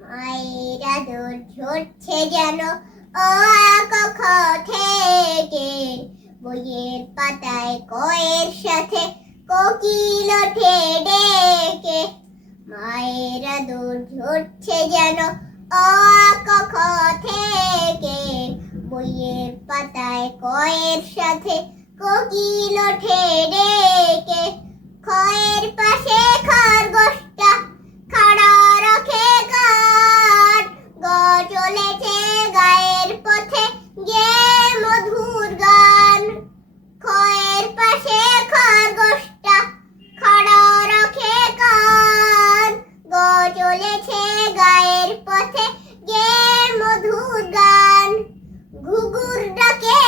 মায়ের আদর ঝরছে যেন ও কখ থেকে বইয়ের পাতায় কয়ের সাথে কোকিল ওঠে ডেকে। মায়ের আদর ঝরছে যেন ও কখ থেকে বইয়ের পাতায় কয়ের সাথে কোকিল ওঠে ডেকে। খয়ের পাশে চলেছে গায়ের পথে গে মধুর গান। খয়ের পাশে খরগোশটা খাড়া রাখে কান। গ চলেছে গায়ের পথে গে মধুর গান। ঘুঘুর ডাকে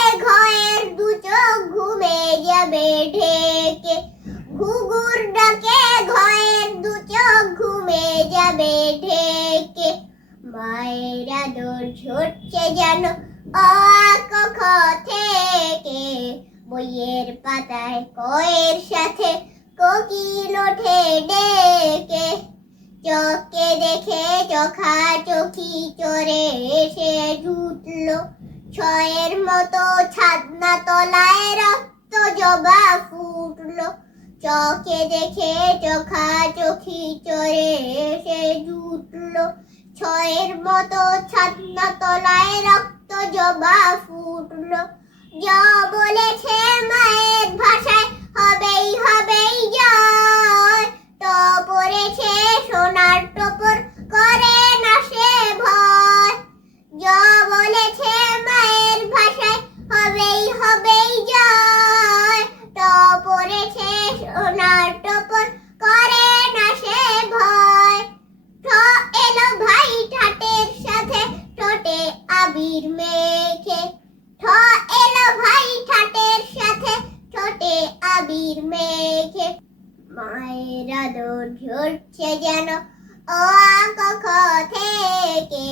ঝরছে যেন থেকে বইয়ের পাতায় কয়ের সাথে কোকিল ওঠে ডেকে। চোখে দেখে চোখা চোখি চড়ে এসে জুটলো ছয়ের মতো ছাদনা তলায় রক্ত জবা ফুটলো। চোখে দেখে চোখা চোখি চড়ে এসে জুটলো ছয়ের মতো ছাতনা তলায় রক্ত জবা ফুটলো। যা বলেছে মায়ের আবির মেখে ঠ এলো ভাই ঠাটের সাথে ঠোঁটে আবির মেখে মায়ের আদর ঝরছে যেন ও কখ থেকে।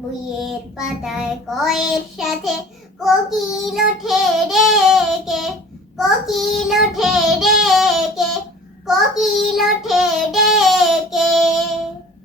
বুয়ের পাতায় কয়ের সাথে কোকিল ওঠে ডেকে। কোকিল ওঠে ডেকে